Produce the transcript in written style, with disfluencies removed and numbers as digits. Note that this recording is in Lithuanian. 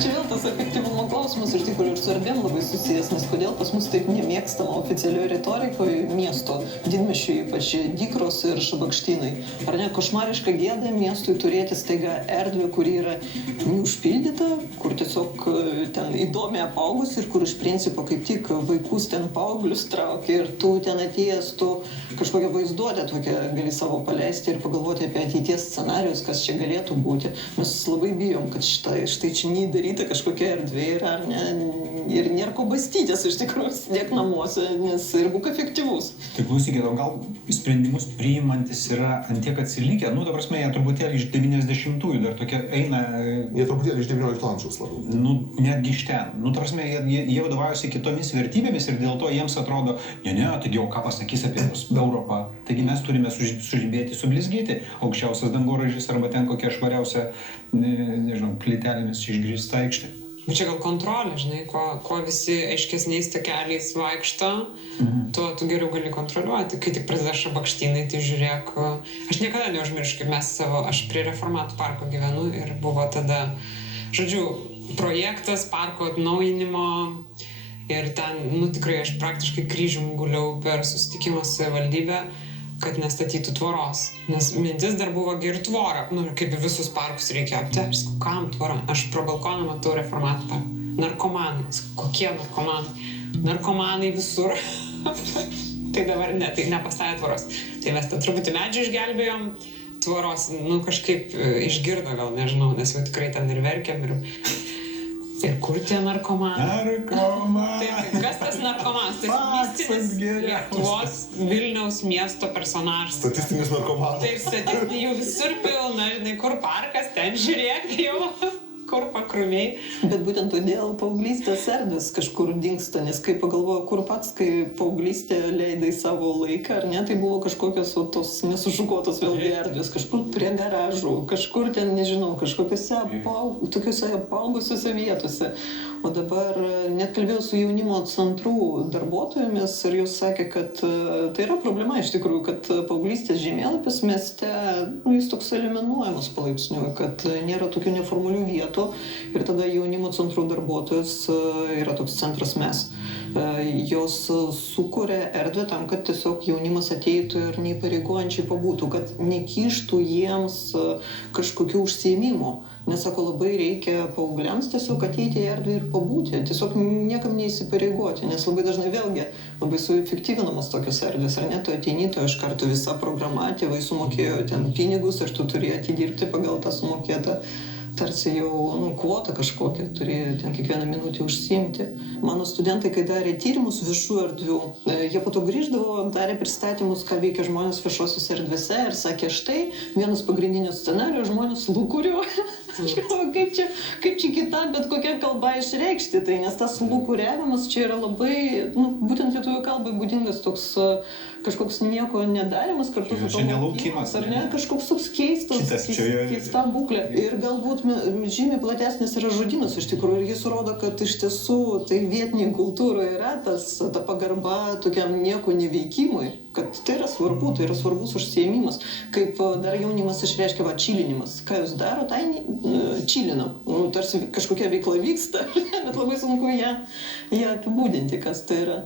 Čia vėl tas efektyvumo klausimas iš tikrųjų ir su erdvėm labai susijęs, nes kodėl pas mus taip nemėgstama oficialioje retorikoje miesto, didmiesčių ypač dykros ir šabakštynai. Ar ne, košmariška gėda miestui turėti staiga erdvę, kuri yra neužpildyta, kur tiesiog ten įdomiai apaugus ir kur iš principo kaip tik vaikus ten paauglius traukia ir tu ten atėjęs, tu kažkokią vaizduotę tokią gali savo paleisti ir pagalvoti apie ateities scenarijus, kas čia galėtų būti. Mes labai bijom, kad štai čia neįdaryta kažkokia erdvė yra, ar ne, ir nėra ko bastytis iš tikrųjų sėdėk namuose, nes ir būk efektyvus. Tai klausykit, o gal sprendimus priimantis yra antiek atsilikę? Nu, ta prasme, jie truputėlį iš 90-ųjų dar tokie eina... Jie truputėlį iš 19 amžiaus labiau. Nu, netgi iš ten. Nu, ta prasme, jie vadovaujasi kitomis vertybėmis ir dėl to jiems atrodo, ne, taigi jau ką pasakys apie Europą. Taigi mes turime sužibėti, sublizgėti aukščiausias dangoraižis arba ten kokia švariausia, nežinau, plytelėmis išgrįsta aikštė. Bet čia gal kontrolė, žinai, kuo visi aiškesniais takeliais vaikšto, tuo tu geriau gali kontroliuoti. Kai tik prasideda šabakštynai, tai žiūrėk, aš niekada neužmiršiu, kaip aš prie Reformatų parko gyvenu ir buvo tada, žodžiu, projektas parko atnaujinimo ir ten, tikrai aš praktiškai kryžium guliau per susitikimą su savivaldybė, kad nestatytų tvoros. Nes mintis dar buvo ir tvorą, kaip visus parkus reikia aptepti. Kam tvora? Aš pro balkoną matau Reformatų parką. Narkomanai. Kokie narkomanai? Narkomanai visur. Tai dabar ne, tai nepastatė tvoros. Tai mes tą truputį medžių išgelbėjom, tvoros, kažkaip išgirdo gal, nežinau, nes jau tikrai ten ir verkiam ir kur tie narkomanai? Taip, kas tas narkomanas? Tai mistinis Lietuvos Vilniaus miesto personažas. Statistinis narkomanas. Taip, statistinis, jų visur pilna, žinai, kur parkas, ten žiūrėk jau, kur pakrūmiai. Bet būtent todėl paauglystės erdvės kažkur dingsta, nes kai pagalvoju, kur pats, kai paauglystė leidai savo laiką, ar ne, tai buvo kažkokios tos nesužukotos vėlgi erdvės, kažkur prie garažų, kažkur ten, nežinau, kažkokiose tokiuose apaugusiuose vietose. O dabar net kalbėjau su jaunimo centrų darbuotojomis ir jos sakė, kad tai yra problema iš tikrųjų, kad paauglystės žemėlapis mieste, jis toks eliminuojamas palaipsniui, kad nėra tokių neformalių vietų ir tada jaunimo centrų darbuotojas yra toks centras mes. Jos sukuria erdvę tam, kad tiesiog jaunimas ateitų ir neįpareigojančiai pabūtų, kad nekištų jiems kažkokių užsiėmimų. Nes, sako, labai reikia paaugliams tiesiog ateiti į erdvę ir pabūti, tiesiog niekam neįsipareigoti, nes labai dažnai vėlgi labai suefektyvinamos tokios erdvės, ar ne, tu ateini, tu iš karto visa programa, tėvai sumokėjo ten pinigus ir tu turi atidirbti pagal tą sumokėtą tarsi jau kvotą kažkokią, turi ten kiekvieną minutę užsiimti. Mano studentai, kai darė tyrimus viešų erdvių, jie po to grįždavo, darė pristatymus, ką veikia žmonės viešosiuose erdvėse ir sakė, štai vienas pagrindinių scenarijų žmonės lūkuriuoja. Kaip čia kita, bet kokia kalba išreikšti tai, nes tas lūkuriavimas čia yra labai, būtent lietuvių kalbai būdingas toks kažkoks nieko nedarimas kartu su to laukimas, ar ne, kažkoks toks keista būklė. Ir galbūt žymiai platesnis yra žodynas iš tikrųjų, ir jis rodo, kad iš tiesų tai vietiniai kultūroje yra ta pagarba tokiam nieko neveikimui, kad tai yra svarbu, tai yra svarbus užsiėmimas. Kaip dar jaunimas išreiškia, čilinimas. Ką jūs daro, tai čilinam. Tarsi kažkokia veikla vyksta, bet labai sunku ją apibūdinti, kas tai yra.